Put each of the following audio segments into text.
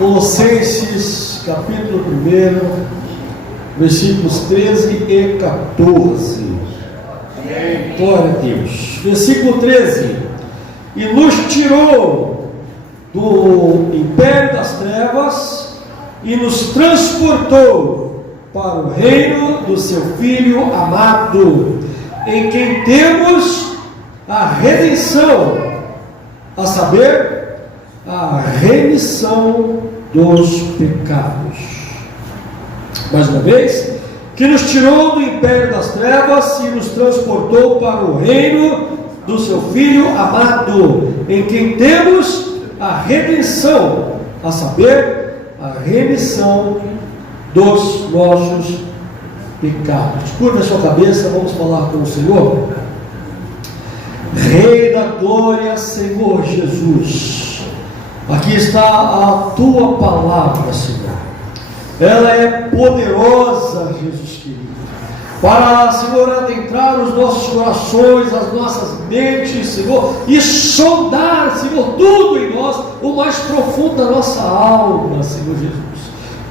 Colossenses, capítulo 1, versículos 13 e 14. Amém. Glória a Deus. Versículo 13: E nos tirou do império das trevas e nos transportou para o reino do seu Filho amado, em quem temos a redenção, a saber, a remissão dos pecados. Mais uma vez, que nos tirou do império das trevas e nos transportou para o reino do seu Filho amado, em quem temos a redenção, a saber, a remissão dos nossos pecados. Curva a sua cabeça, vamos falar com o Senhor. Rei da glória, Senhor Jesus, aqui está a tua palavra, Senhor. Ela é poderosa, Jesus querido, para, Senhor, adentrar os nossos corações, as nossas mentes, Senhor, e sondar, Senhor, tudo em nós, o mais profundo da nossa alma, Senhor Jesus.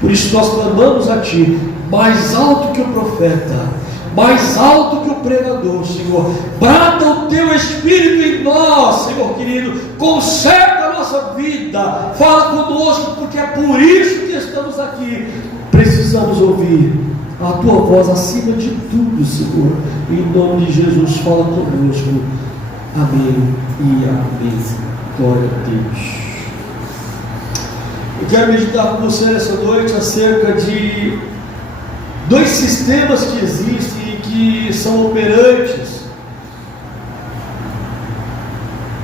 Por isso nós clamamos a Ti, mais alto que o profeta, mais alto que o pregador, Senhor. Brada o Teu Espírito em nós, Senhor querido, conserta a nossa vida, fala conosco, porque é por isso que estamos aqui. Precisamos ouvir a Tua voz acima de tudo, Senhor. Em nome de Jesus, fala conosco. Amém e amém. Glória a Deus. Eu quero meditar com você nessa noite acerca de dois sistemas que existem e que são operantes,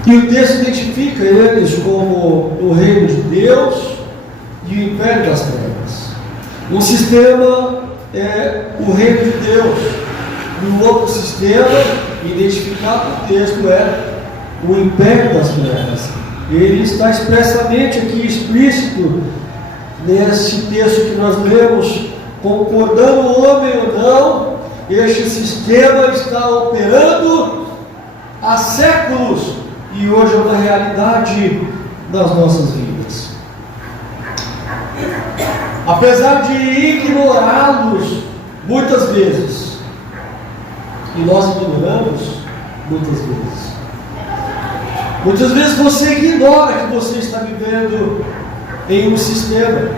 e o texto identifica eles como o reino de Deus e o império das trevas. Um sistema é o reino de Deus, e o outro sistema, identificado no texto, é o império das trevas. Ele está expressamente aqui explícito nesse texto que nós lemos. Concordando o homem ou não, este sistema está operando há séculos e hoje é uma realidade das nossas vidas. Apesar de ignorá-los muitas vezes, e nós ignoramos muitas vezes você ignora que você está vivendo em um sistema,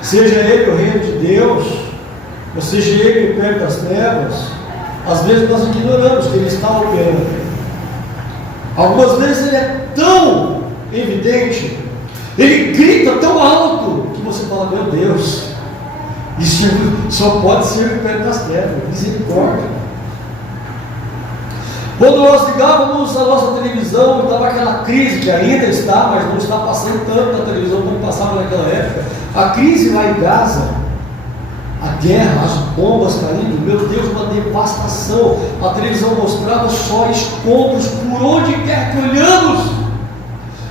seja ele o reino de Deus, ou seja ele o império das trevas. Às vezes nós ignoramos que ele está operando. Algumas vezes ele é tão evidente, ele grita tão alto, que você fala: meu Deus, isso só pode ser o império das trevas. Misericórdia. Quando nós ligávamos a nossa televisão, estava aquela crise, que ainda está, mas não está passando tanto na televisão como passava naquela época. A crise lá em Gaza, a guerra, as bombas caindo, meu Deus, uma devastação. A televisão mostrava só escombros por onde quer que olhamos.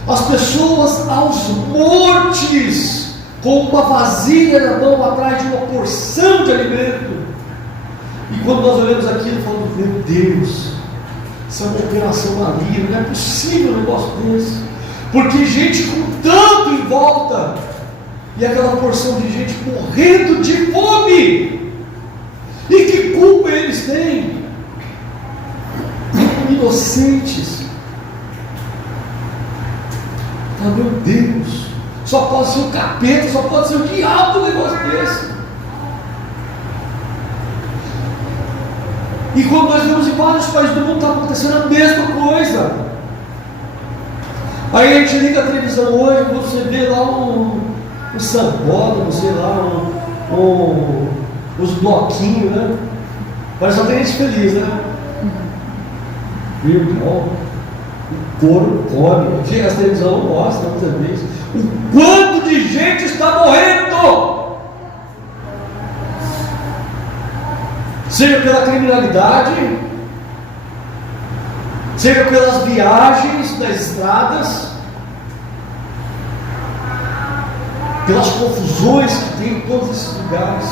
As pessoas aos montes, com uma vasilha na mão atrás de uma porção de alimento. E quando nós olhamos aquilo, falamos: meu Deus, isso é uma operação maligna, não é possível um negócio desse. Porque gente com tanto em volta, e aquela porção de gente morrendo de fome. E que culpa eles têm? Inocentes. Ah, meu Deus, só pode ser o capeta, só pode ser o diabo um negócio desse. E quando nós vemos em vários países do mundo, está acontecendo a mesma coisa. Aí a gente liga a televisão hoje, você vê lá um sambódromo, sei lá, os bloquinhos, né? Mas só tem gente feliz, né? Meu irmão, o couro come. A televisão não mostra muitas vezes o quanto de gente está morrendo. Seja pela criminalidade, seja pelas viagens nas estradas, pelas confusões que tem em todos esses lugares,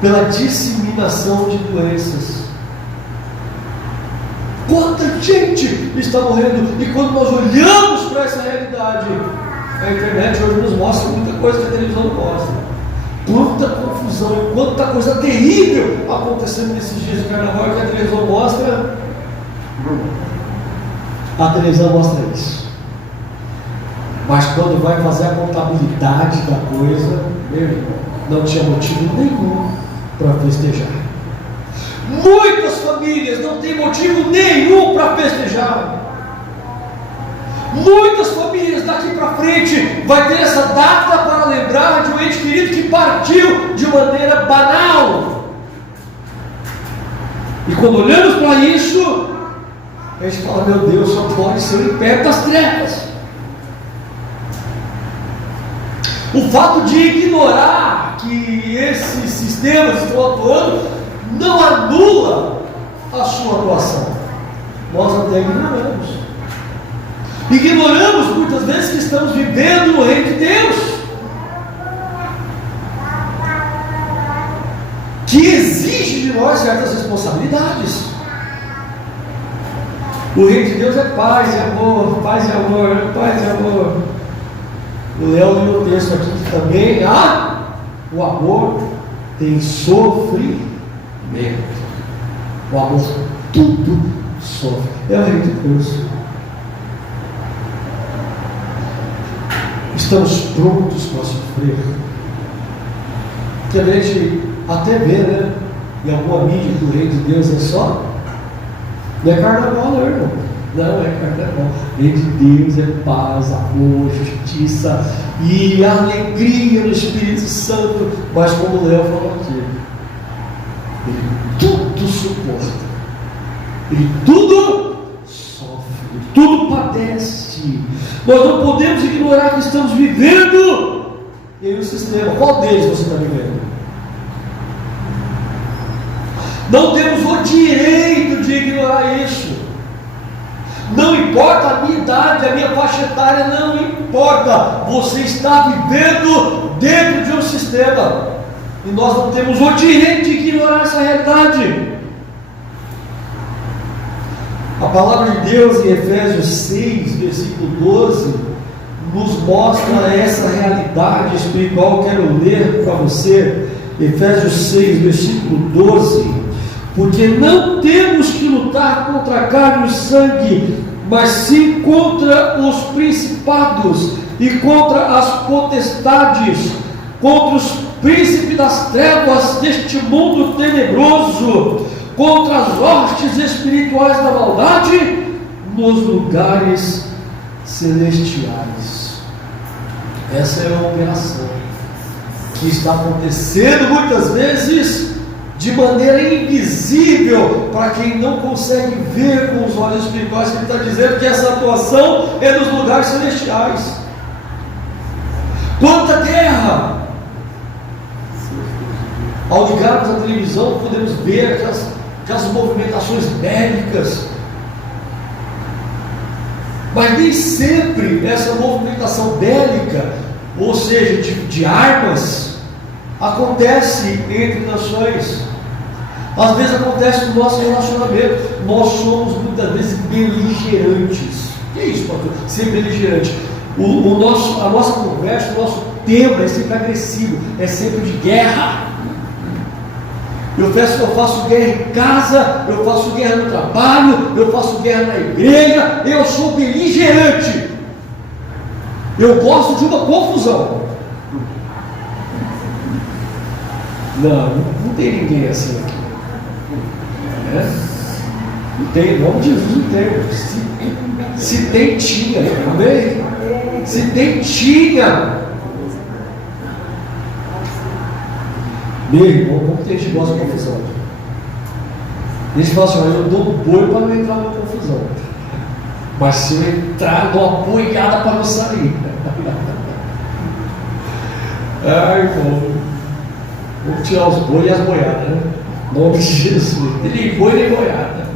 pela disseminação de doenças. Quanta gente está morrendo! E quando nós olhamos para essa realidade, A internet hoje nos mostra muita coisa que a televisão não mostra. Quanta confusão e quanta coisa terrível acontecendo nesses dias de carnaval que a televisão mostra. A televisão mostra isso. Mas quando vai fazer a contabilidade da coisa, meu irmão, não tinha motivo nenhum para festejar. Muitas famílias não têm motivo nenhum para festejar. Muitas famílias daqui para frente vai ter essa data para lembrar de um ente querido que partiu de maneira banal. E quando olhamos para isso, a gente fala, meu Deus, só pode ser o império das trevas. O fato de ignorar que esses sistemas estão atuando não anula a sua atuação. Nós até ignoramos. Ignoramos muitas vezes que estamos vivendo no reino de Deus, que exige de nós certas responsabilidades. O reino de Deus é paz e amor, paz e amor, paz e amor. O Léo leu o texto aqui que também o amor tem sofrimento. O amor tudo sofre. É o reino de Deus. Estamos prontos para sofrer. Que a gente até vê, né? Em alguma mídia do reino de Deus é só. Não é carnaval, não, irmão. Não é carnaval. O reino de Deus é paz, amor, justiça e alegria no Espírito Santo. Mas como o Léo falou aqui, ele tudo suporta. Ele tudo sofre. Ele tudo padece. Nós não podemos ignorar que estamos vivendo em um sistema. Qual deles você está vivendo? Não temos o direito de ignorar isso. Não importa a minha idade, a minha faixa etária, não importa. Você está vivendo dentro de um sistema. E nós não temos o direito de ignorar essa realidade. A palavra de Deus em Efésios 6, versículo 12, nos mostra essa realidade espiritual. Eu quero ler para você, Efésios 6, versículo 12. Porque não temos que lutar contra a carne e sangue, mas sim contra os principados e contra as potestades, contra os príncipes das trevas deste mundo tenebroso, contra as hostes espirituais da maldade nos lugares celestiais. Essa é uma operação que está acontecendo muitas vezes de maneira invisível para quem não consegue ver com os olhos espirituais. Ele está dizendo que essa atuação é nos lugares celestiais. Quanta guerra! Ao ligarmos a televisão podemos ver aquelas movimentações bélicas, mas nem sempre essa movimentação bélica, ou seja, de armas, acontece entre nações. Às vezes acontece no nosso relacionamento. Nós somos muitas vezes beligerantes. O que é isso, pastor? Ser beligerante. A nossa conversa, o nosso tema é sempre agressivo, é sempre de guerra. Eu faço guerra em casa, eu faço guerra no trabalho, eu faço guerra na igreja, eu sou beligerante. Eu gosto de uma confusão. Não tem ninguém assim aqui. Não tem, em nome de Jesus não tem. Se tem, tinha, amém? Se tem, tinha. Meu irmão, como tem gente que gosta de confusão? A gente fala assim, eu dou um boi para não entrar numa confusão. Mas se eu entrar, dou uma boiada para não sair. Ai, irmão, vamos tirar os bois e as boiadas, né? Em nome de Jesus. Nem boi nem boiada.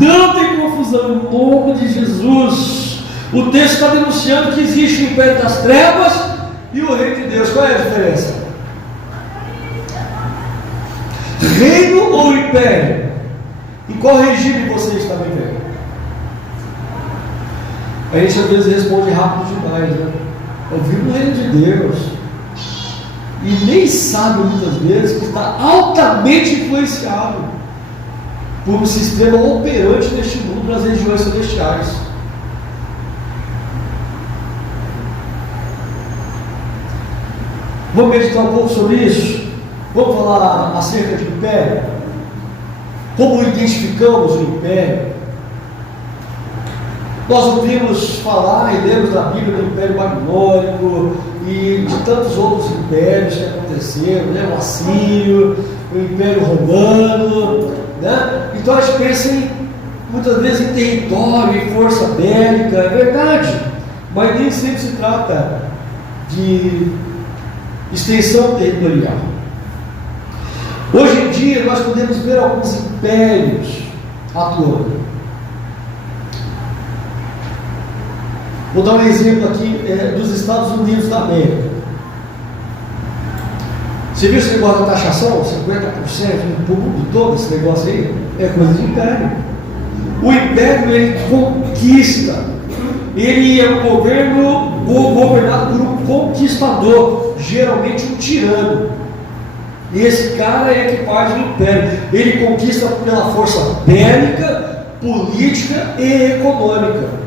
Não tem confusão em nome de Jesus. O texto está denunciando que existe o império das trevas e o reino de Deus. Qual é a diferença? Reino ou império? Em qual regime você está vivendo? A gente às vezes responde rápido demais, né? Eu vivo no reino de Deus. E nem sabe muitas vezes que está altamente influenciado por um sistema operante neste mundo, nas regiões celestiais. Vamos meditar um pouco sobre isso? Vamos falar acerca de império? Como identificamos o império? Nós ouvimos falar e lemos na Bíblia do Império Babilônico e de tantos outros impérios que aconteceram, né? O Assírio, o Império Romano, né? Então a gente pensa muitas vezes em território, em força bélica, é verdade, mas nem sempre se trata de extensão territorial. Hoje em dia nós podemos ver alguns impérios atuando. Vou dar um exemplo aqui dos Estados Unidos da América. Você viu esse negócio da taxação? 50% no mundo todo, esse negócio aí? É coisa de império. O império, ele conquista. Ele é um governo governado por um conquistador, geralmente um tirano. E esse cara é que faz o império. Ele conquista pela força bélica, política e econômica.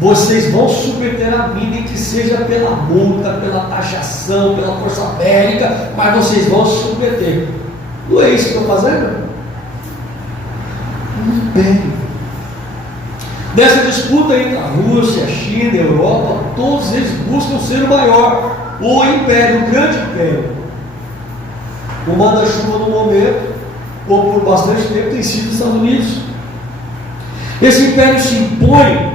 Vocês vão submeter a mim, nem que seja pela multa, pela taxação, pela força bélica, mas vocês vão se submeter. Não é isso que estão fazendo? Um império. Nessa disputa entre a Rússia, a China, a Europa, todos eles buscam ser o maior, o império, o grande império. O manda-chuva no momento, ou por bastante tempo, tem sido os Estados Unidos. Esse império se impõe.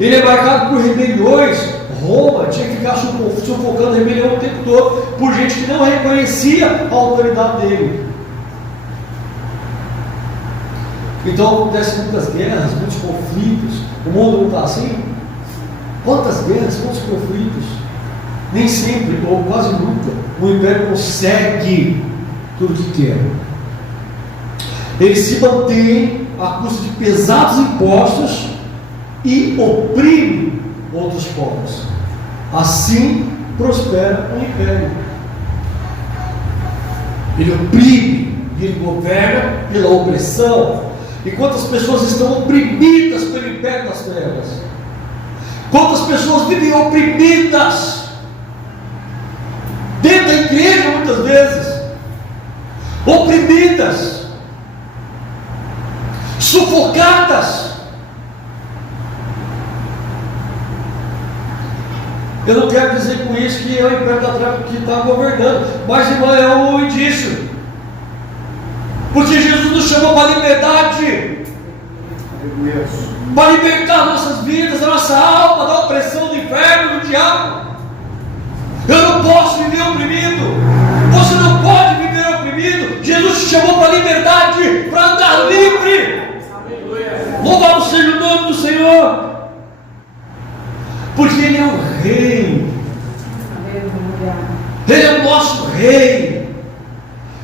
Ele é marcado por rebeliões. Roma tinha que ficar sufocando a rebelião o tempo todo, por gente que não reconhecia a autoridade dele. Então acontecem muitas guerras, muitos conflitos. O mundo não está assim? Quantas guerras, quantos conflitos? Nem sempre, ou quase nunca, o império consegue tudo o que quer. Ele se mantém à custa de pesados impostos e oprime outros povos. Assim prospera o império. Ele oprime e ele governa pela opressão. E quantas pessoas estão oprimidas pelo império das trevas? Quantas pessoas vivem oprimidas dentro da igreja, muitas vezes oprimidas, sufocadas. Eu não quero dizer com isso que é o império da treva que está governando, mas não é um indício, porque Jesus nos chamou para a liberdade, para libertar nossas vidas, a nossa alma da opressão do inferno, do diabo. Eu não posso viver oprimido, você não pode viver oprimido. Jesus te chamou para a liberdade, para andar livre. Louvado seja o nome do Senhor, porque Ele é o Rei, Ele é o nosso Rei.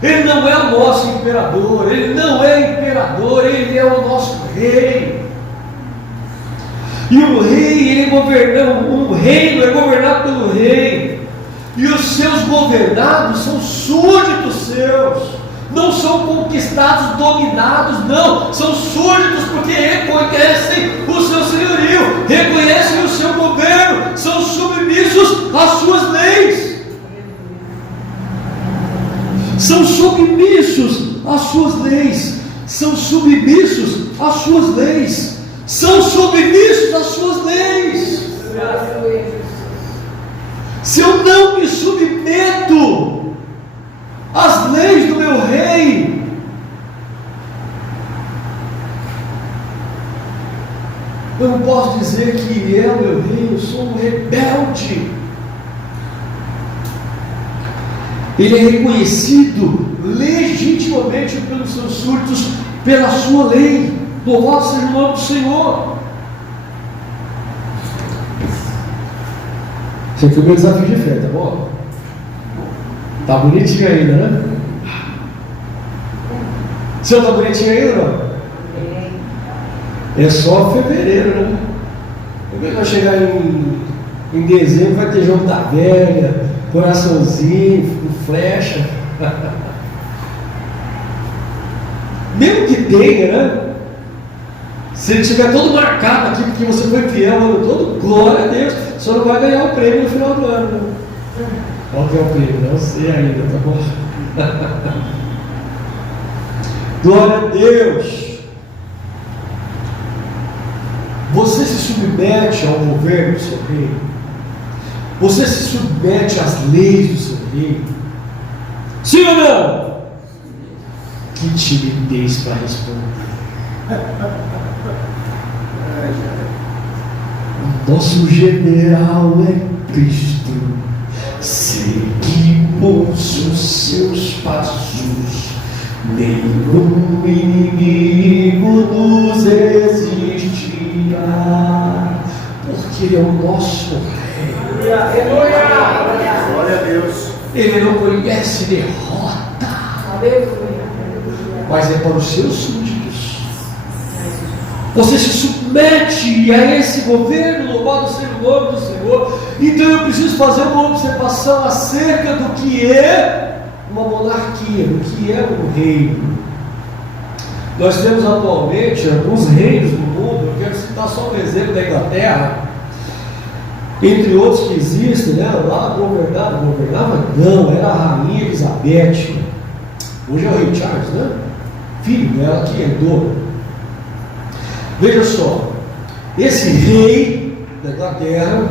Ele não é o nosso imperador, Ele não é imperador, Ele é o nosso Rei. E o Rei, Ele governa, um reino é governado pelo Rei, e os seus governados são súditos seus. Não são conquistados, dominados, não, são súditos, porque reconhecem o seu senhorio, reconhecem o seu governo, são submissos às suas leis, são submissos às suas leis, são submissos às suas leis, são submissos às suas leis. Se eu não me submeto as leis do meu rei, eu não posso dizer que ele é o meu rei. Eu sou um rebelde. Ele é reconhecido legitimamente pelos seus súditos, pela sua lei. Louvado seja o nome do Senhor. Esse aqui foi o meu desafio de fé, tá bom? Tá bonitinho ainda, né? O senhor tá bonitinho ainda, não? É só fevereiro, né? Vai chegar em dezembro, vai ter jogo da velha, coraçãozinho, com flecha. Mesmo que tenha, né? Se ele estiver todo marcado aqui, porque você foi fiel, todo, glória a Deus, só não vai ganhar o prêmio no final do ano. Né? Qual que é o prêmio? Não sei ainda, tá bom? Glória a Deus. Você se submete ao governo do seu reino. Você se submete às leis do seu reino. Sim ou não? Que timidez para responder. Nosso general é Cristo. Seguimos os seus passos. Nenhum inimigo nos resistirá, porque Ele é o nosso Rei. Glória a Deus. Ele não conhece derrota, mas é para os seus súditos. Você se submete a esse governo, louvado seja o nome do Senhor. Então eu preciso fazer uma observação acerca do que é uma monarquia, do que é um reino. Nós temos atualmente alguns reinos no mundo. Eu quero citar só um exemplo da Inglaterra, entre outros que existem, né? Lá governava não, era a rainha Elizabeth, hoje é o rei Charles, né? Filho dela que herdou. Veja só, esse rei da Inglaterra,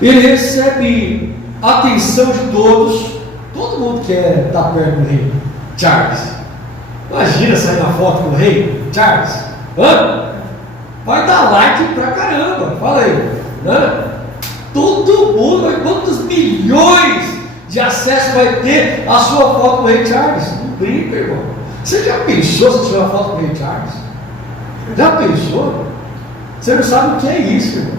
ele recebe atenção de todos. Todo mundo quer estar perto do rei Charles. Imagina sair na foto com o rei Charles. Hã? Vai dar like pra caramba. Fala aí. Hã? Todo mundo, quantos milhões de acesso vai ter a sua foto com o rei Charles? Não brinca, irmão. Você já pensou se tirar uma foto com o rei Charles? Já pensou? Você não sabe o que é isso, irmão.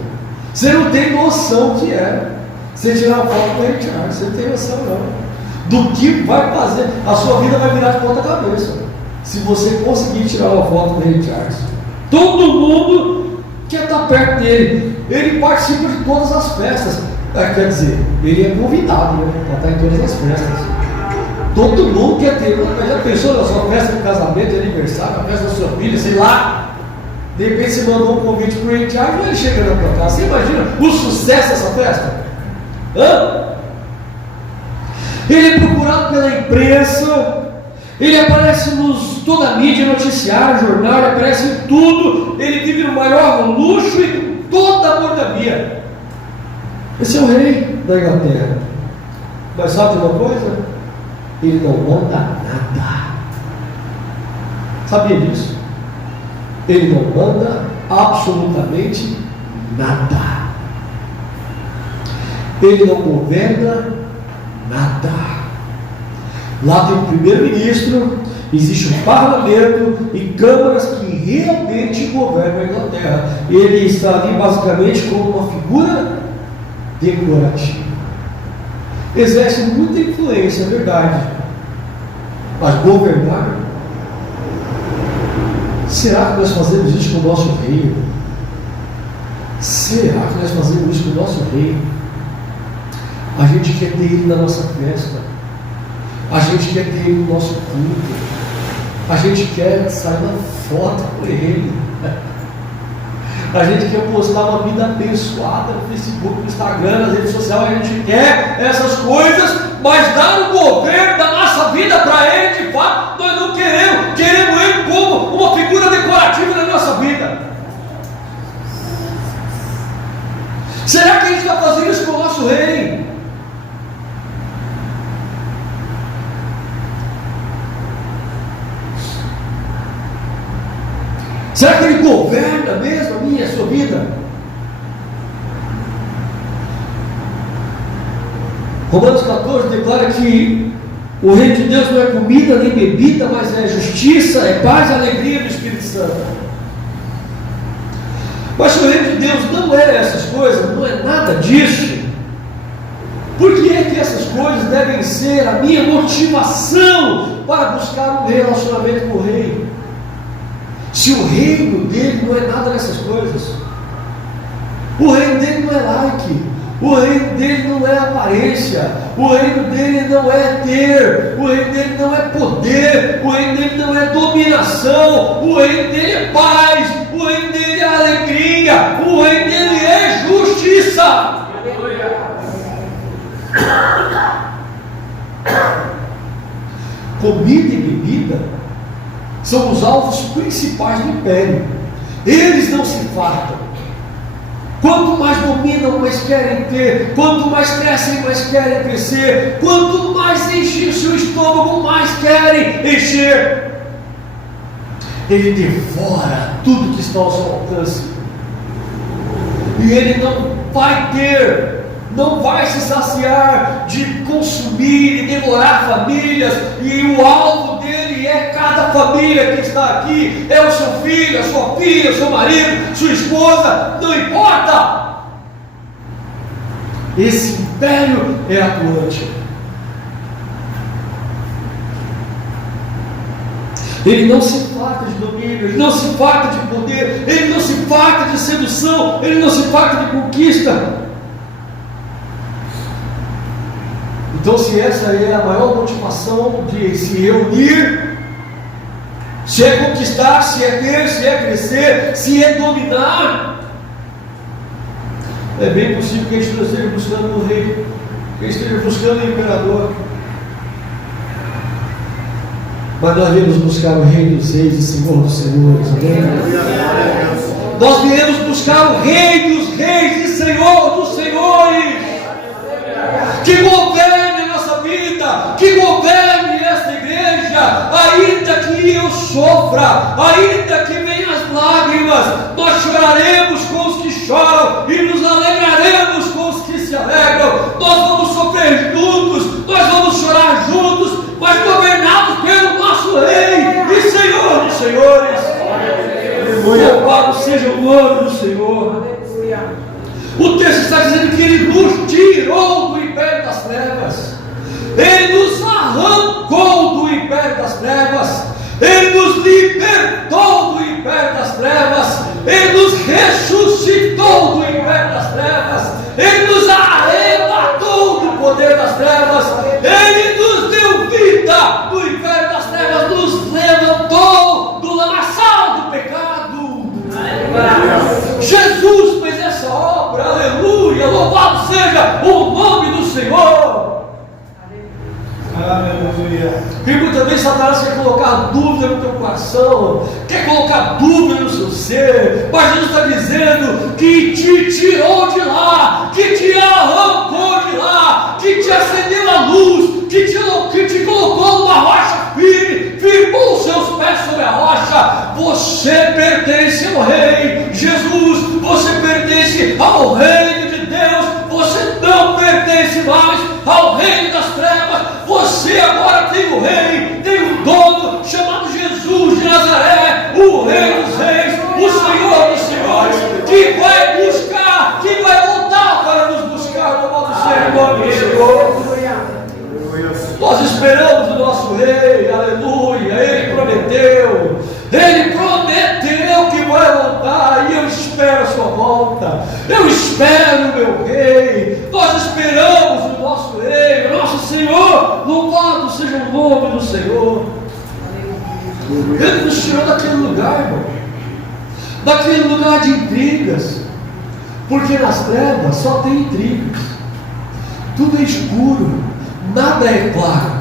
Você não tem noção do que é. Você tirar uma foto com o rei Charles, você não tem noção não. Do que vai fazer, a sua vida vai virar de ponta cabeça se você conseguir tirar uma foto do rei Charles. Todo mundo quer estar perto dele. Ele participa de todas as festas. Quer dizer, ele é convidado, né, para estar em todas as festas. Todo mundo quer ter. Já pensou na sua festa de casamento, de aniversário, na festa da sua filha, sei lá. De repente você mandou um convite para o rei Charles e ele chega na tua casa. Você imagina o sucesso dessa festa? Hã? Ele é procurado pela imprensa, ele aparece nos toda a mídia, noticiário, jornal, ele aparece em tudo, ele vive no maior luxo e toda a mordomia. Esse é o rei da Inglaterra. Mas sabe de uma coisa? Ele não manda nada. Sabia disso? Ele não manda absolutamente nada. Ele não governa nada. Lá tem o primeiro-ministro, existe um parlamento e câmaras que realmente governam a Inglaterra. Ele está ali basicamente como uma figura decorativa. Exerce muita influência, é verdade. Mas governar? Será que nós fazemos isso com o nosso rei? Será que nós fazemos isso com o nosso rei? A gente quer ter ele na nossa festa. A gente quer ter ele no nosso culto. A gente quer sair na foto com ele. A gente quer postar uma vida abençoada no Facebook, no Instagram, nas redes sociais. A gente quer essas coisas, mas dar o governo da nossa vida para ele, de fato, nós não queremos. Queremos ele como uma figura decorativa da nossa vida. Será que a gente está fazendo isso com o nosso rei? Será que ele governa mesmo a minha e a sua vida? Romanos 14 declara que o reino de Deus não é comida nem bebida, mas é justiça, é paz e alegria do Espírito Santo. Mas se o reino de Deus não é essas coisas, não é nada disso, por que é que essas coisas devem ser a minha motivação para buscar um relacionamento com o rei? Se o reino dele não é nada dessas coisas. O reino dele não é like, o reino dele não é aparência, o reino dele não é ter, o reino dele não é poder, o reino dele não é dominação, o reino dele é paz, o reino dele é alegria, o reino dele é justiça. Comida e bebida são os alvos principais do império. Eles não se fartam. Quanto mais dominam, mais querem ter. Quanto mais crescem, mais querem crescer. Quanto mais enchem o seu estômago, mais querem encher. Ele devora tudo que está ao seu alcance. E ele não vai ter, não vai se saciar de consumir e devorar famílias. E o alvo dele é cada família que está aqui. É o seu filho, a sua filha, o seu marido, sua esposa, não importa. Esse império é atuante. Ele não se farta de domínio, ele não se farta de poder, ele não se farta de sedução, ele não se farta de conquista. Então, se essa é a maior motivação de se reunir, se é conquistar, se é ter, se é crescer, se é dominar, é bem possível que a gente esteja buscando o rei, que a gente esteja buscando o imperador. Mas nós viemos buscar o Rei dos Reis e Senhor dos Senhores, amém? Nós viemos buscar o Rei dos Reis e Senhor dos Senhores, que governe a nossa vida, que governe esta igreja, ainda que eu sofra, ainda que venham as lágrimas, nós choraremos com os que choram e nos alegraremos com os que se alegram. Nós vamos sofrer juntos, nós vamos chorar juntos, mas governados pelo nosso Rei e Senhor dos Senhores. Louvado seja o nome do Senhor. O texto está dizendo que Ele nos tirou do império das trevas, Ele nos arrancou do império das trevas, Ele nos libertou do império das trevas, Ele nos ressuscitou do império das trevas, Ele nos arrebatou do poder das trevas, Ele nos deu vida do império das trevas, nos levantou do lamaçal do pecado. Jesus fez essa obra, aleluia, louvado seja o nome do Senhor. Aleluia. E muitas vezes Satanás quer colocar dúvida no teu coração, quer colocar dúvida no seu ser, mas Jesus está dizendo que te tirou de lá, que te arrancou de lá, que te acendeu a luz, que te colocou numa rocha firme, firmou os seus pés sobre a rocha. Você pertence ao Rei Jesus, você pertence ao reino de Deus, você não pertence mais ao reino das trevas. Você agora tem o Rei, tem um dono chamado Jesus de Nazaré, o Rei dos Reis, o Senhor dos Senhores, que vai buscar, que vai voltar para nos buscar, no modo ser, em nome do Senhor. Nós esperamos o nosso Rei, aleluia. Ele prometeu que vai voltar, e eu espero a sua volta, eu espero o meu Rei. Nós esperamos o nosso Rei, o nosso Senhor. Louvado seja o nome do Senhor. Ele nos tirou daquele lugar, irmão, daquele lugar de intrigas, porque nas trevas só tem intrigas, tudo é escuro, nada é claro,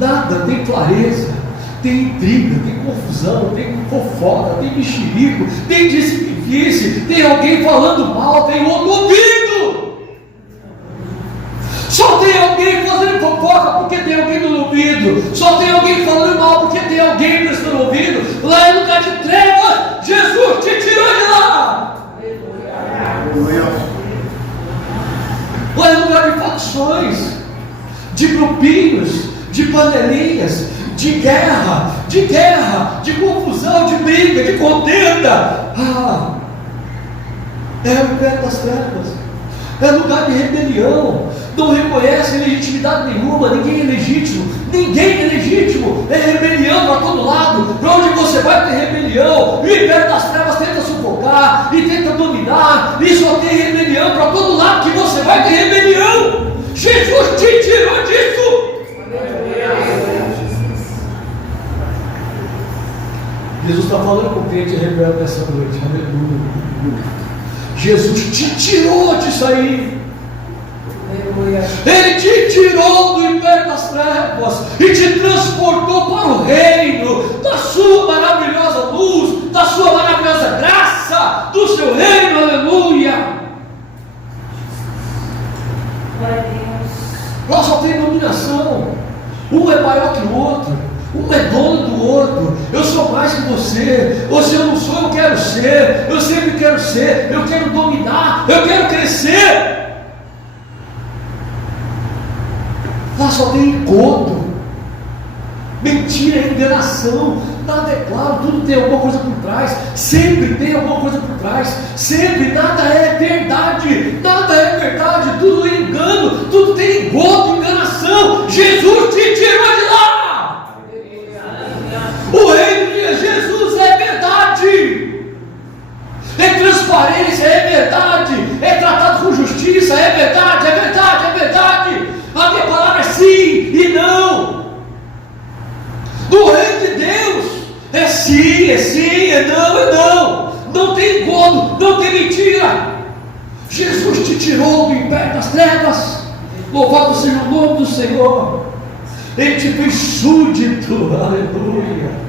nada tem clareza, tem intriga, tem confusão, tem fofoca, tem mexerico, tem disse-me-disse, tem alguém falando mal, tem outro ouvido. Só tem alguém fazendo fofoca porque tem alguém no ouvido, só tem alguém falando mal porque tem alguém prestando ouvido. Lá é lugar de trevas, Jesus te tirou de lá. Lá é lugar de facções, de grupinhos, de panelinhas, de guerra, de confusão, de briga, de contenda. É o império das trevas, é lugar de rebelião. Não reconhece legitimidade nenhuma, ninguém é legítimo, é rebelião para todo lado. Para onde você vai ter rebelião, o império das trevas tenta sufocar, e tenta tenta dominar, e só tem rebelião para todo lado que você vai ter rebelião. Jesus te tirou disso. Jesus está falando com o crente rebelde nessa noite. Aleluia. Jesus te tirou disso aí. Ele te tirou do império das trevas e te transportou para o reino da sua maravilhosa luz, da sua maravilhosa graça, do seu reino. Aleluia. Nós só temos dominação. Um é maior que o outro, um é dono do outro. Eu sou mais que você. Ou se eu não sou, eu quero ser. Eu sempre quero ser. Eu quero dominar. Eu quero crescer. Lá só tem encontro, mentira, enganação. Nada é claro, tudo tem alguma coisa por trás. Sempre tem alguma coisa por trás. Sempre, nada é verdade. Nada é verdade, tudo é engano. Tudo tem engodo, enganação. Jesus te tirou de lá. O reino de Jesus é verdade, é transparência, é verdade, é tratado com justiça, é verdade, é verdade, é verdade. A minha palavra é sim e não. No reino de Deus é sim, é não. Não tem engodo, não tem mentira. Jesus te tirou do império das trevas. Louvado seja o nome do Senhor. Ele te fez súdito. Aleluia.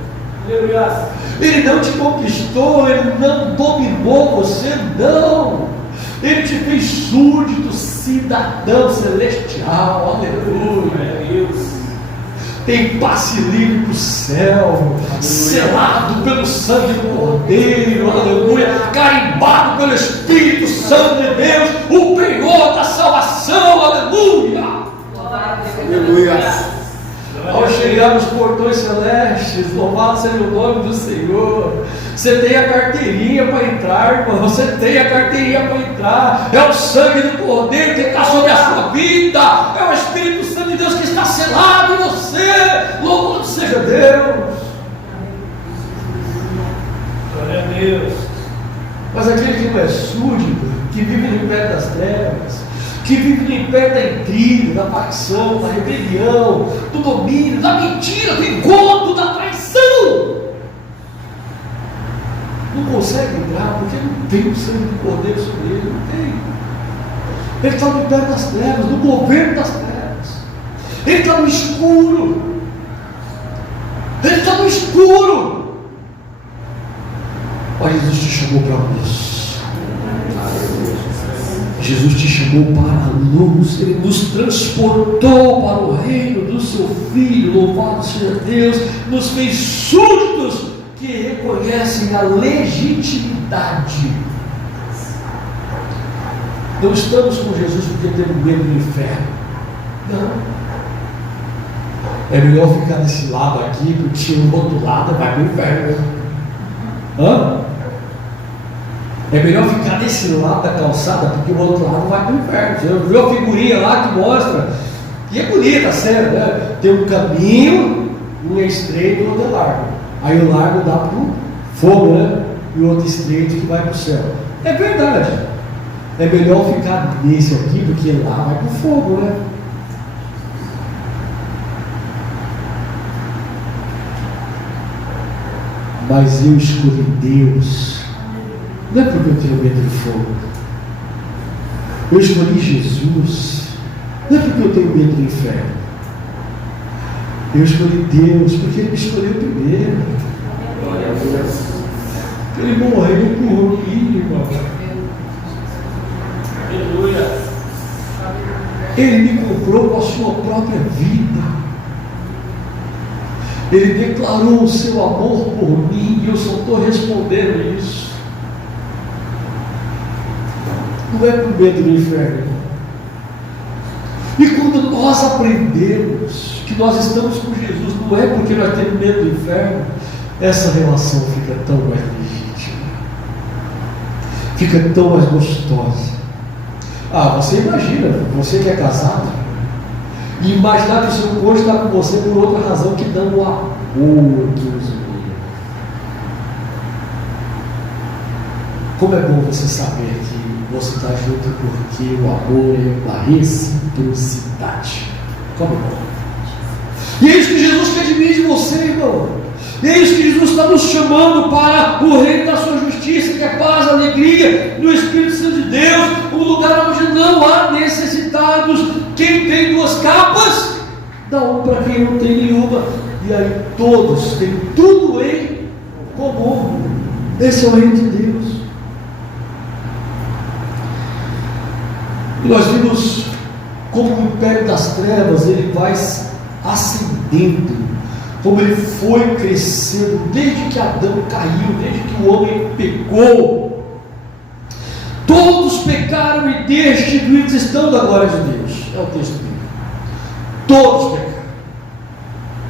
Ele não te conquistou, ele não dominou você, não. Ele te fez súdito, cidadão celestial. Aleluia. Tem passe livre para o céu, selado pelo sangue do Cordeiro. Aleluia. Carimbado pelo Espírito Santo de Deus, o penhor da salvação. Aleluia. Aleluia. Ao chegar nos portões celestes, louvado seja o nome do Senhor. Você tem a carteirinha para entrar, irmão. Você tem a carteirinha para entrar. É o sangue do Cordeiro que está sobre a sua vida. É o Espírito Santo de Deus que está selado em você. Louvado seja Deus. Glória a Deus. Mas aquele que não é súdito, que vive no império das trevas, que vive no império da intriga, da facção, da rebelião, do domínio, da mentira, do engodo, da traição, não consegue entrar porque não tem o sangue do Cordeiro sobre ele. Não tem. Ele está no império das trevas, no governo das trevas. Ele está no escuro. Ele está no escuro. Mas Jesus te chamou para a luz. Jesus te chamou para a luz. Ele nos transportou para o reino do seu Filho. Louvado seja Deus. Nos fez súditos que reconhecem a legitimidade. Não estamos com Jesus porque temos medo do inferno. Não. É melhor ficar desse lado aqui, porque o outro lado vai para o inferno. Hã? É melhor ficar desse lado da calçada, porque o outro lado vai para o inferno. Você viu a figurinha lá que mostra, e é bonita, sério, né? Tem um caminho, um é estreito e o outro é largo. Aí o largo dá para o fogo, né? E o outro estreito que vai para o céu. É verdade. É melhor ficar nesse aqui, porque lá vai para o fogo, né? Mas eu escolhi Deus. Não é porque eu tenho medo do fogo. Eu escolhi Jesus. Não é porque eu tenho medo do inferno. Eu escolhi Deus porque Ele me escolheu primeiro. Ele morreu por mim, irmão. Aleluia. Ele me comprou com a sua própria vida. Ele declarou o seu amor por mim e eu só estou respondendo isso. Não é por medo do inferno. E quando nós aprendemos que nós estamos com Jesus, não é porque nós temos medo do inferno, essa relação fica tão mais legítima, fica tão mais gostosa. Você imagina, você que é casado, e imaginar que o seu cônjuge está com você por outra razão que não o amor que os uniu. Como é bom você saber que você está junto, porque o amor é uma reciprocidade. Como é bom. E é isso que Jesus quer de mim e de você, irmão. E é isso que Jesus está nos chamando para o reino da sua justiça, que é paz, alegria, no Espírito Santo de Deus, um lugar onde não há necessitados. Quem tem duas capas, dá uma para quem não tem nenhuma. E aí todos têm tudo em comum. Esse é o reino de Deus. E nós vimos como o império das trevas ele vai ascendendo, como ele foi crescendo desde que Adão caiu, desde que o homem pecou. Todos pecaram e destituídos estão da glória de Deus. É o texto bíblico. Todos pecaram.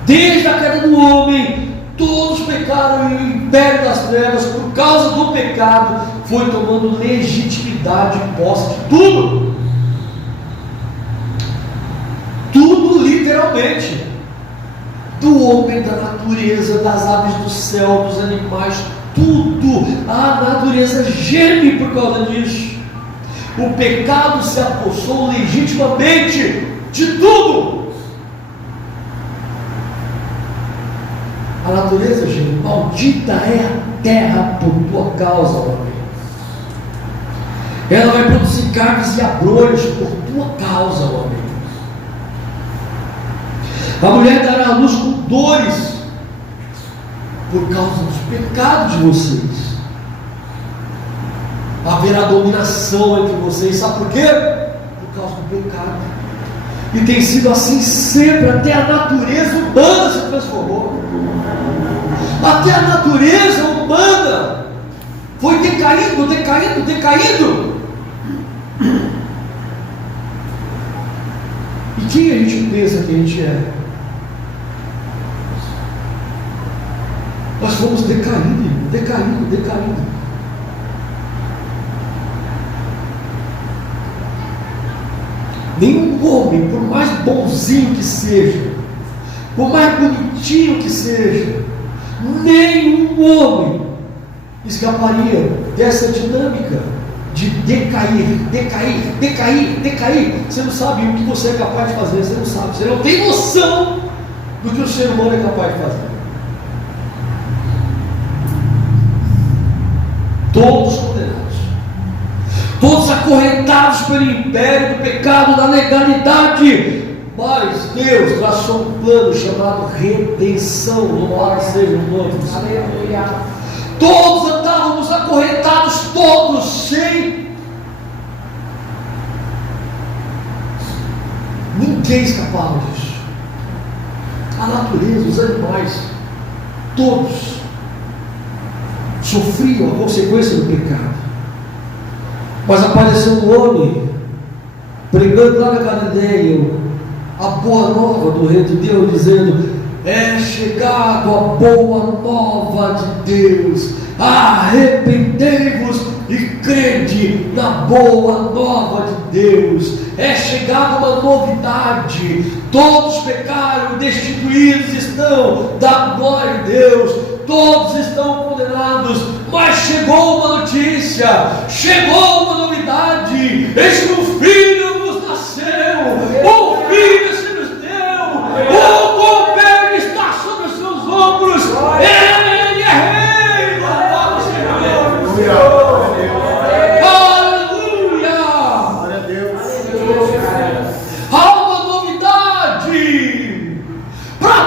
Desde a queda do homem, todos pecaram e o império das trevas, por causa do pecado, foi tomando legitimidade e posse de tudo. Tudo literalmente. Do homem, da natureza, das aves do céu, dos animais, tudo. A natureza geme por causa disso. O pecado se apossou legitimamente de tudo. A natureza geme. Maldita é a terra por tua causa, homem. Ela vai produzir carnes e abrolhos por tua causa, homem. A mulher dará a luz com dores por causa dos pecados de vocês. Haverá dominação entre vocês. Sabe por quê? Por causa do pecado. E tem sido assim sempre. Até a natureza humana se transformou. Até a natureza humana foi decaindo. E quem a gente pensa que a gente é? Nós fomos decaindo. Nenhum homem, por mais bonzinho que seja, por mais bonitinho que seja, nenhum homem escaparia dessa dinâmica de decair. Você não sabe o que você é capaz de fazer, você não sabe, você não tem noção do que o ser humano é capaz de fazer. Todos condenados, todos acorrentados pelo império do pecado, da legalidade. Mas Deus traçou um plano chamado redenção. Louvado seja o nome do Senhor. Aleluia. Todos andávamos acorrentados, todos, sem ninguém escapava disso. A natureza, os animais, todos sofriam a consequência do pecado. Mas apareceu um homem pregando lá na Galileia a boa nova do reino de Deus, dizendo: é chegado a boa nova de Deus, arrependei-vos e crede na boa nova de Deus. É chegada uma novidade. Todos pecaram, destituídos estão da glória de Deus, todos estão condenados. Mas chegou uma notícia, chegou uma novidade: eis que um filho nos nasceu, um filho se nos deu, o governo está sobre os seus ombros, ele é rei. Louvado seja o Senhor.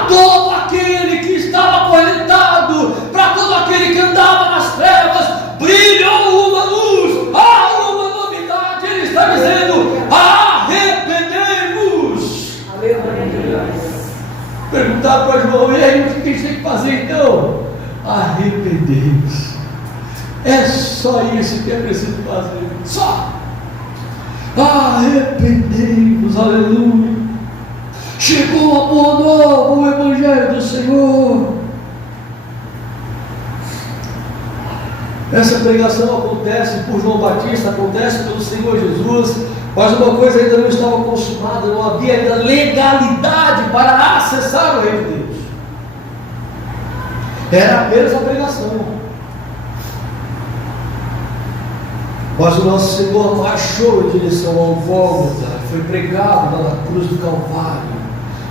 Todo aquele que estava acorrentado, para todo aquele que andava nas trevas, brilhou uma luz, há uma novidade. Ele está dizendo: arrependei-vos. Perguntar para João: e aí, o que a gente tem que fazer então? Arrependei-vos. É só isso que é preciso fazer, só arrependei-vos. Aleluia. Chegou a boa nova, o Evangelho do Senhor. Essa pregação acontece por João Batista, acontece pelo Senhor Jesus, mas uma coisa ainda não estava consumada, não havia ainda legalidade para acessar o reino de Deus. Era apenas a pregação. Mas o nosso Senhor marchou em direção ao Gólgota, foi pregado lá na cruz do Calvário,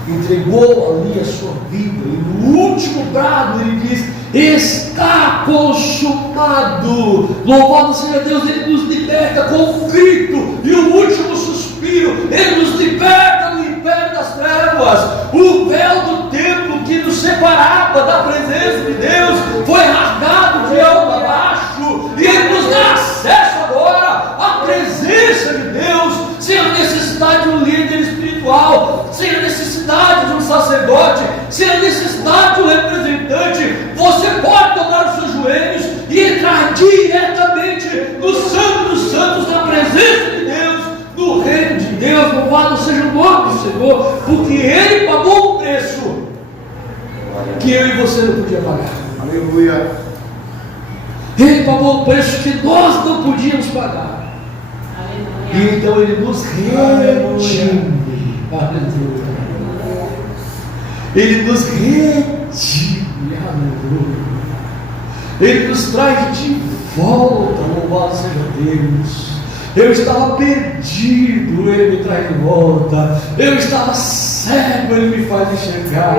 entregou ali a sua vida, e no último brado ele diz: está consumado. Louvado seja Deus, ele nos liberta com um grito e o último suspiro, ele nos liberta do império das trevas. O véu do templo que nos separava da presença de Deus foi rasgado de alto a baixo, e ele nos dá acesso agora à presença de Deus, sem a necessidade de um líder espiritual, sem a necessidade de um sacerdote, sem a necessidade de um representante. Você pode dobrar os seus joelhos e entrar diretamente no Santo dos Santos, na presença de Deus, no reino de Deus. Louvado seja o nome do Senhor, porque Ele pagou um preço que eu e você não podia pagar. Aleluia. Ele pagou um preço que nós não podíamos pagar. E então Ele nos redime. Aleluia. Ele nos redime. Aleluia. Ele nos traz de volta. Louvado seja Deus. Eu estava perdido, Ele me traz de volta. Eu estava cego, Ele me faz enxergar.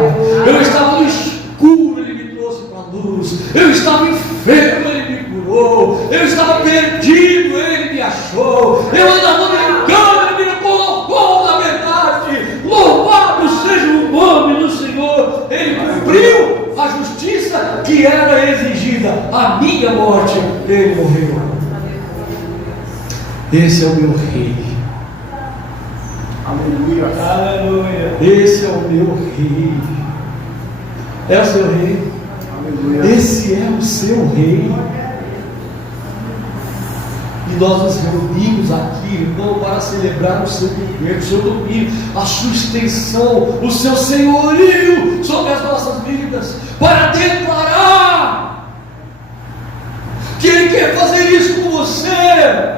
Eu estava no escuro, Ele me trouxe para a luz. Eu estava enfermo, Ele me curou. Eu estava perdido, Ele me achou. Eu andava no engano, Ele me colocou na verdade. Louvado seja o nome do Senhor. Ele cumpriu a justiça que era exigida. A minha morte, Ele morreu. Esse é o meu rei. Aleluia. Aleluia. Esse é o meu rei. É o seu rei. Aleluia. Esse é o seu rei. E nós nos reunimos aqui, irmão, para celebrar o seu governo, o seu domínio, a sua extensão, o seu senhorio sobre as nossas vidas, para declarar que Ele quer fazer isso com você.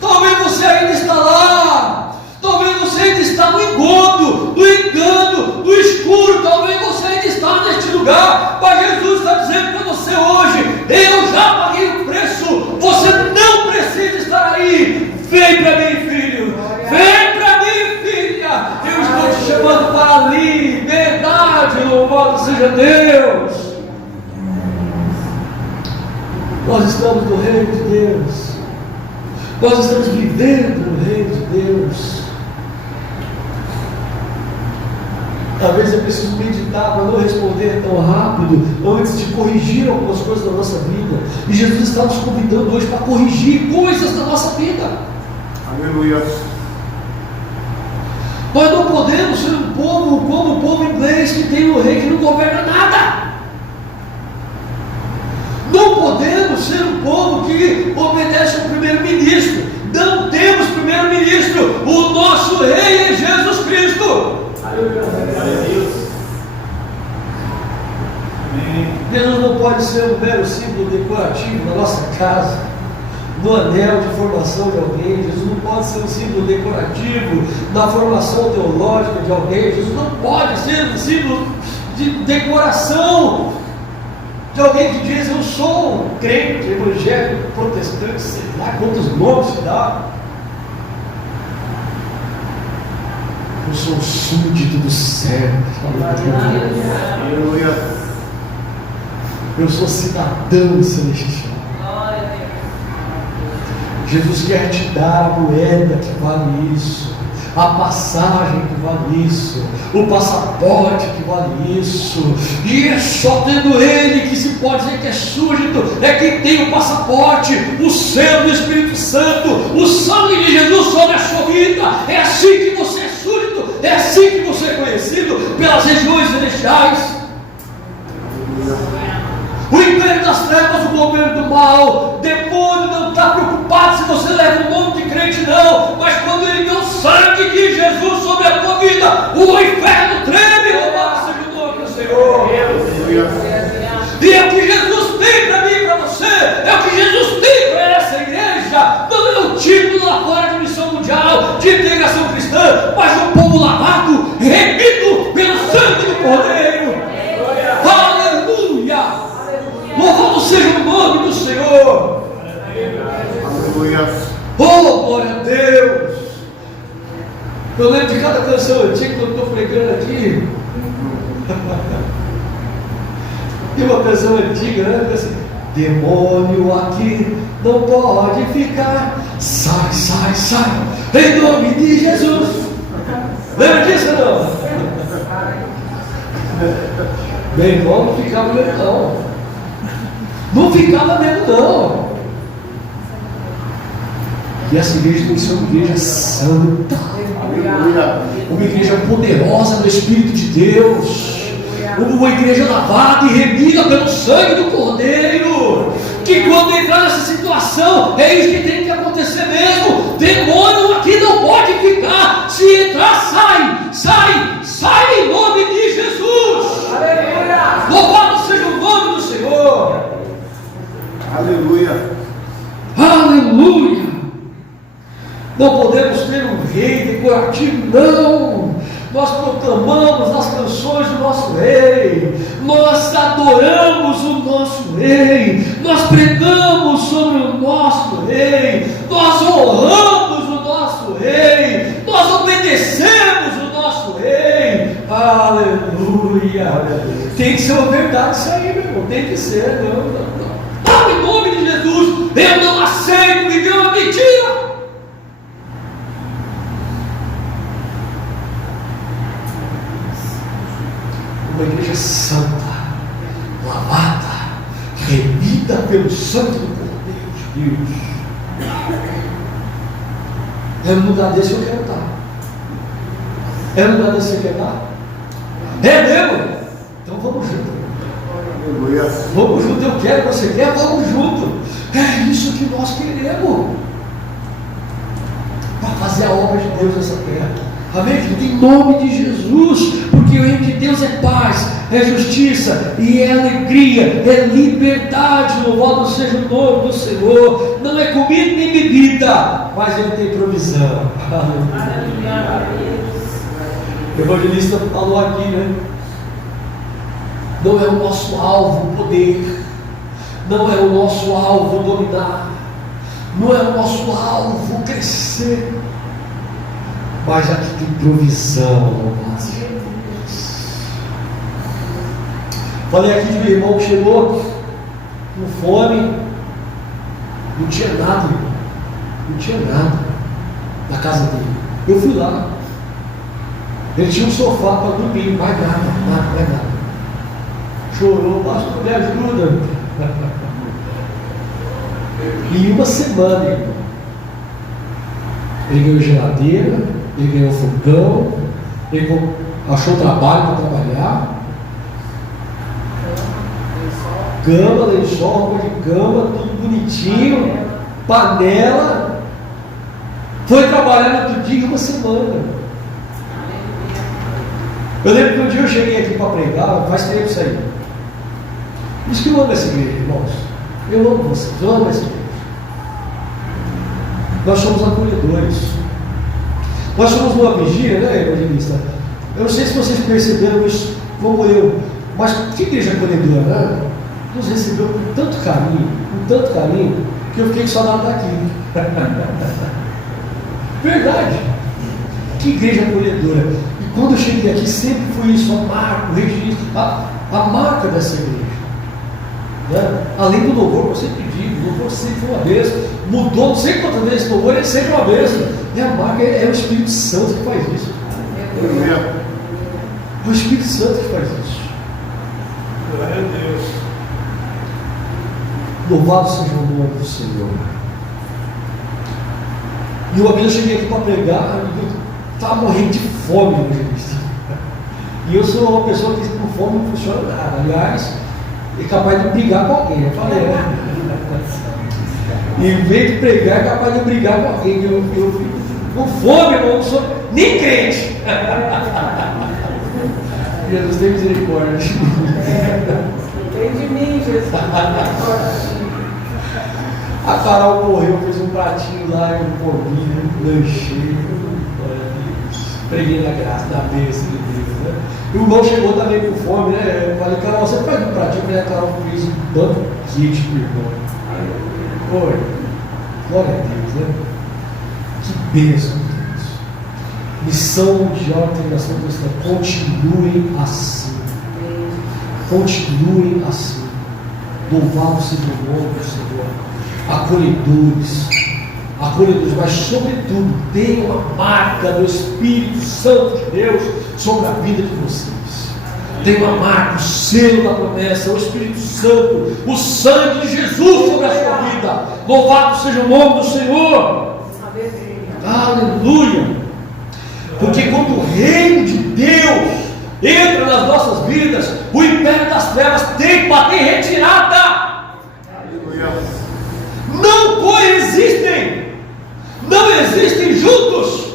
Talvez você ainda está lá, talvez você ainda está no engodo, no engano, no escuro, talvez você ainda está neste lugar, mas Jesus está dizendo para você hoje: eu já paguei o preço, você não precisa estar aí. Vem para mim, filho, vem para mim, filha, eu estou te chamando para ali, verdade, louvado seja Deus. Nós estamos no reino de Deus. Nós estamos vivendo no reino de Deus. Talvez eu preciso meditar para não responder tão rápido, antes de corrigir algumas coisas da nossa vida. E Jesus está nos convidando hoje para corrigir coisas da nossa vida. Aleluia. Nós não podemos ser um povo como o povo inglês, que tem um rei que não governa nada. Não podemos ser um povo que obedece ao primeiro-ministro. Não temos primeiro-ministro. O nosso rei é Jesus Cristo. Aleluia. Jesus não pode ser um mero símbolo decorativo na nossa casa, no anel de formação de alguém. Jesus não pode ser um símbolo decorativo na formação teológica de alguém. Jesus não pode ser um símbolo de decoração de alguém que diz: eu sou um crente, evangélico, protestante, sei lá quantos nomes se dá. Eu sou um súdito do céu. Aleluia. Eu sou cidadão celestial. Jesus quer te dar a moeda que vale isso, a passagem que vale isso, o passaporte que vale isso. E é só tendo Ele que se pode dizer que é súdito, é quem tem o passaporte, o selo do Espírito Santo, o sangue de Jesus sobre a sua vida. É assim que você é súdito, é assim que você é conhecido pelas regiões celestiais. O império das trevas, o governo do mal, demônio não está preocupado se você leva o nome de crente, não. Mas quando ele vê o sangue de Jesus sobre a tua vida, o inferno treme. Louvado seja o nome do Senhor. E é o que Jesus tem para mim e para você, é o que Jesus tem para essa igreja. Não é um título lá fora de missão mundial, de integração cristã, mas um povo lavado, remido pelo sangue do Cordeiro. Aleluia! Louvado seja o nome do Senhor. Aleluia. Oh, glória a Deus! Eu lembro de cada canção antiga que eu estou pregando aqui. Tem uma canção antiga, né? Assim, demônio aqui não pode ficar. Sai, sai, sai, em nome de Jesus. Lembra disso ou não? Meu irmão não ficava medo não. Não ficava medo não. E essa igreja tem que ser uma igreja santa. Aleluia. Uma igreja poderosa no Espírito de Deus. Uma igreja lavada e remida pelo sangue do Cordeiro. Que quando entrar nessa situação, é isso que tem que acontecer mesmo. Demônio aqui não pode ficar. Se entrar, sai, sai, sai em nome de Jesus. Aleluia. Louvado seja o nome do Senhor. Aleluia. Aleluia. Não podemos ter um rei decorativo, não. Nós proclamamos nas canções o nosso rei, nós adoramos o nosso rei, nós pregamos sobre o nosso rei, nós honramos o nosso rei, nós obedecemos o nosso rei. Aleluia. Tem que ser uma verdade isso aí, meu irmão, tem que ser. Não. Em nome de Jesus, eu não aceito viver uma mentira. Uma igreja santa, lavada, remida pelo sangue do Cordeiro de Deus. É no lugar desse eu quero estar. É no lugar desse que você quer estar? É mesmo? Então vamos junto. Aleluia. Vamos junto, eu quero, você quer, vamos junto. É isso que nós queremos. Para fazer a obra de Deus nessa terra. Amém? Em nome de Jesus, porque o reino de Deus é paz, é justiça e é alegria, é liberdade. Louvado seja o nome do Senhor. Não é comida nem bebida, mas Ele tem provisão. Aleluia. O evangelista falou aqui, né? Não é o nosso alvo o poder, não é o nosso alvo dominar, não é o nosso alvo crescer. Mas aqui tem provisão, louvado seja Deus. Falei aqui de um irmão que chegou com fome, não tinha nada, irmão. Não tinha nada na casa dele. Eu fui lá. Ele tinha um sofá para dormir, mais nada. Chorou, pastor, me ajuda. Em uma semana, irmão, ele ganhou geladeira, ele ganhou fogão, ele achou trabalho para trabalhar, cama, lençol, roupa de cama, tudo bonitinho, panela. Foi trabalhar no outro dia, uma semana. Eu lembro que um dia eu cheguei aqui para pregar, faz tempo isso aí. Isso que eu amo essa igreja, irmãos. Eu amo vocês, eu amo essa igreja. Nós somos acolhedores. Nós somos uma vigília, né, evangelista? Eu não sei se vocês perceberam isso como eu, mas que igreja acolhedora, né? Nos recebeu com tanto carinho, que eu fiquei com saudade daqui. Verdade. Que igreja acolhedora. E quando eu cheguei aqui, sempre foi isso, a marca, o registro, a marca dessa igreja. Né? Além do louvor, eu sempre digo, o louvor sempre foi uma bênção. Mudou, não sei quantas vezes o louvor, ele sempre é uma bênção. E a marca é o Espírito Santo que faz isso. Aleluia. É o Espírito Santo que faz isso. Glória a Deus. Louvado seja o nome do Senhor. E uma vez eu cheguei aqui para pregar, eu estava morrendo de fome, evangelista. E eu sou uma pessoa que com fome não funciona nada. Aliás, é capaz de brigar com alguém, eu falei, né? E em vez de pregar, é capaz de brigar com alguém. Eu fico com fome, irmão, não sou nem crente. Jesus tem misericórdia. Vem de mim, Jesus. A Carol morreu, fez um pratinho lá, eu comi, lanchei. Preguei na graça, na bênção de Deus, né? E o irmão chegou também com fome, né? Eu falei, Carol, você faz um pratinho? Eu falei, a Carol fez um banquete pro irmão. Foi. Glória a Deus, né? Que bênção, Deus. Missão de Organização Cristã, continuem assim. Continuem assim. Louvado seja o nome do Senhor. Acolhedores, mas sobretudo tenham a marca do Espírito Santo de Deus sobre a vida de vocês. Tenham a marca, o selo da promessa, o Espírito Santo, o sangue de Jesus sobre a sua vida. Louvado seja o nome do Senhor. Aleluia. Porque quando o reino de Deus entra nas nossas vidas, o império das trevas tem que bater em retirada. Não coexistem, não existem juntos.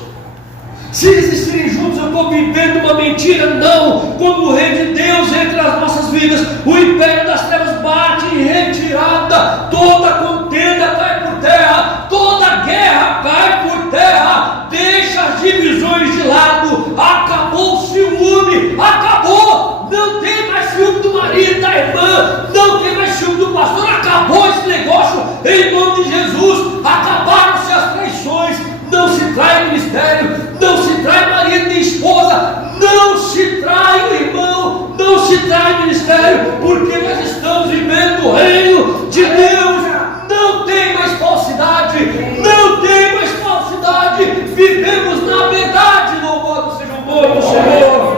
Se existirem juntos, eu estou vivendo uma mentira. Não, quando o reino de Deus entra nas nossas vidas, o império das trevas bate em retirada. Toda contenda cai por terra, toda guerra cai por terra. Deixa as divisões de lado. Acabou o ciúme, acabou. Não tem mais ciúme do marido, da irmã, não tem mais ciúme do pastor. Acabou esse negócio em nome de Jesus. Acabaram-se as traições. Não se trai ministério, não se trai marido nem esposa, não se trai irmão, não se trai ministério, porque nós estamos vivendo o reino de Deus. Não tem mais falsidade, não tem mais falsidade, vivemos na verdade. Louvado seja o nome do Senhor.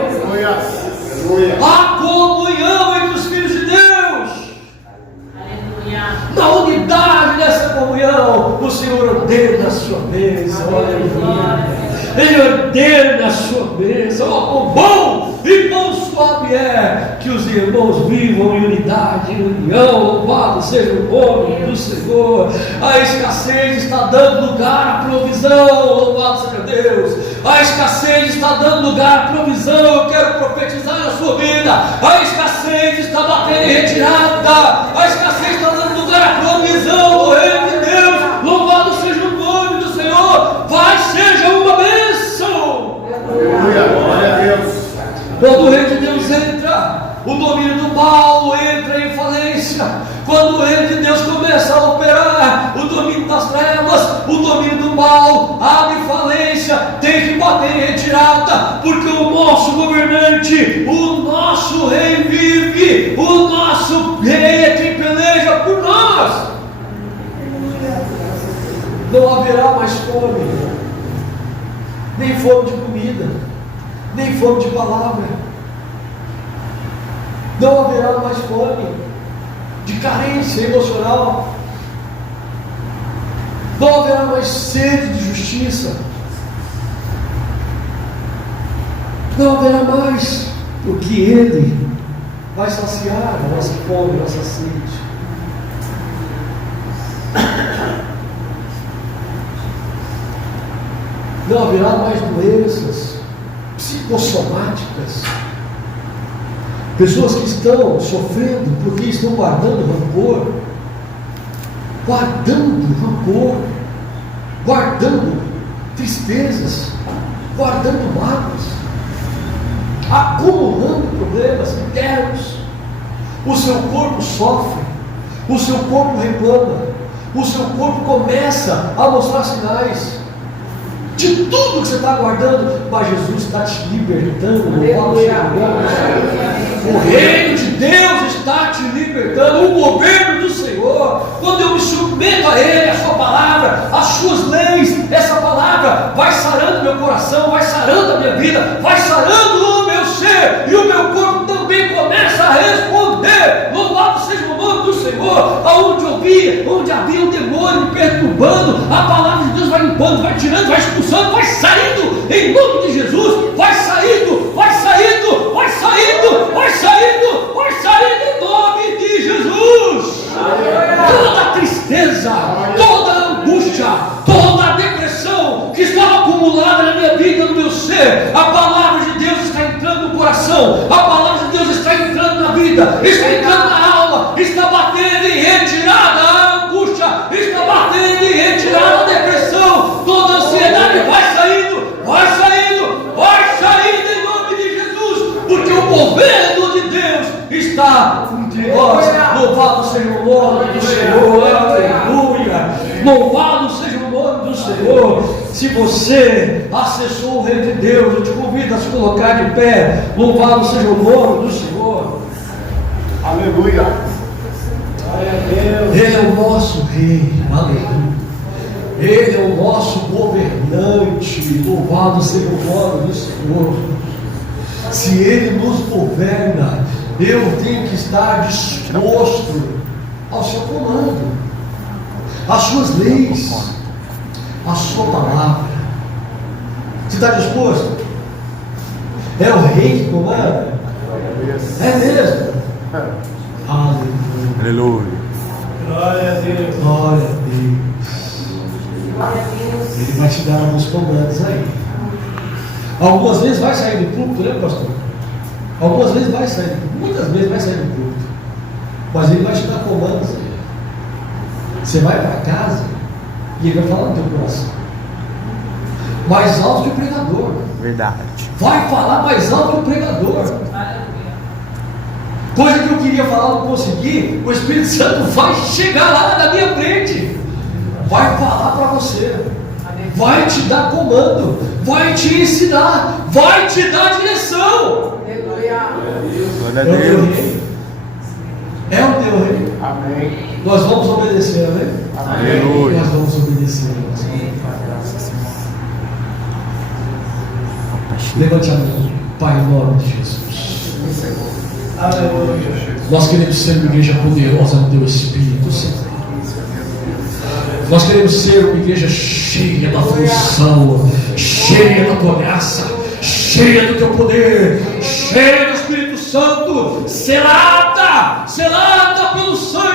A comunhão entre os filhos de Deus. Na unidade dessa comunhão, o Senhor ordena a sua bênção. Aleluia. Ele ordena a sua bênção. Oh, bom e quão suave é que os irmãos vivam em unidade, em união. Louvado seja o nome do Senhor. A escassez está dando lugar à provisão. Louvado seja Deus. A escassez está dando lugar à provisão. Eu quero profetizar na sua vida. A escassez está batendo em retirada. A escassez está dando lugar à provisão do reino de Deus. Louvado seja o nome do Senhor. Vai, seja uma bênção. Glória a Deus. Quando o reino de Deus entra, o domínio do mal entra em falência. Quando o reino de Deus começa a operar, o domínio das trevas, o domínio do mal abre falência, tem que bater em retirada, porque o nosso governante, o nosso rei vive, o nosso rei é quem peleja por nós. Não haverá mais fome, nem fome de comida, nem fome de palavra. Não haverá mais fome de carência emocional. Não haverá mais sede de justiça. Não haverá mais, porque Ele vai saciar a nossa fome, a nossa sede. Não haverá mais doenças psicossomáticas. Pessoas que estão sofrendo porque estão guardando rancor, guardando tristezas, guardando mágoas, acumulando problemas internos. O seu corpo sofre, o seu corpo reclama, o seu corpo começa a mostrar sinais de tudo que você está guardando, mas Jesus está te libertando. O reino de Deus está te libertando, o governo do Senhor. Quando eu me submeto a Ele, a sua palavra, as suas leis, essa palavra vai sarando meu coração, vai sarando a minha vida, vai sarando o meu ser, e o meu corpo também começa a responder. Louvado seja o nome do Senhor. Onde havia um demônio me perturbando, a palavra de Deus vai limpando, vai tirando, vai expulsando, vai saindo em nome de Jesus. Vai saindo, vai saindo, vai saindo, vai saindo, vai saindo em nome de Jesus. Toda tristeza, toda angústia, toda depressão que estava acumulada na minha vida, no meu ser, a palavra de Deus está entrando no coração, a palavra de Deus está entrando na vida, está entrando na alma, está batendo em retirada a angústia, está batendo em retirada a depressão, toda ansiedade vai saindo, vai saindo, vai saindo em nome de Jesus, porque o governo de Deus está entre nós. Louvado seja o nome do Senhor, aleluia. Louvado Senhor. Se você acessou o Reino de Deus, eu te convido a se colocar de pé. Louvado seja o nome do Senhor. Aleluia. Ele é o nosso Rei, aleluia. Ele é o nosso governante, louvado seja o nome do Senhor. Se Ele nos governa, eu tenho que estar disposto ao seu comando, às suas leis, à sua palavra. Você está disposto? É o Rei que comanda? É mesmo? Aleluia. Aleluia. Glória a Deus. Glória a Deus. Ele vai te dar alguns comandos aí. Algumas vezes vai sair do púlpito, né, pastor? Algumas vezes vai sair, muitas vezes vai sair do púlpito. Mas ele vai te dar comandos aí. Você vai para casa e ele vai falar no teu coração. Mais alto que o pregador. Verdade. Vai falar mais alto que o pregador. Coisa que eu queria falar, não consegui. O Espírito Santo vai chegar lá na minha frente. Vai falar para você. Vai te dar comando. Vai te ensinar. Vai te dar direção. Aleluia. Glória a É o teu Deus. rei. É o teu rei. Amém. Nós vamos obedecer, né? Aleluia. Nós vamos obedecer. Levante a mão, Pai, em nome de Jesus. Aleluia. Nós queremos ser uma igreja poderosa no Teu Espírito Santo. Nós queremos ser uma igreja cheia da função, cheia da Tua graça, cheia do Teu poder, cheia do Espírito Santo, selada pelo sangue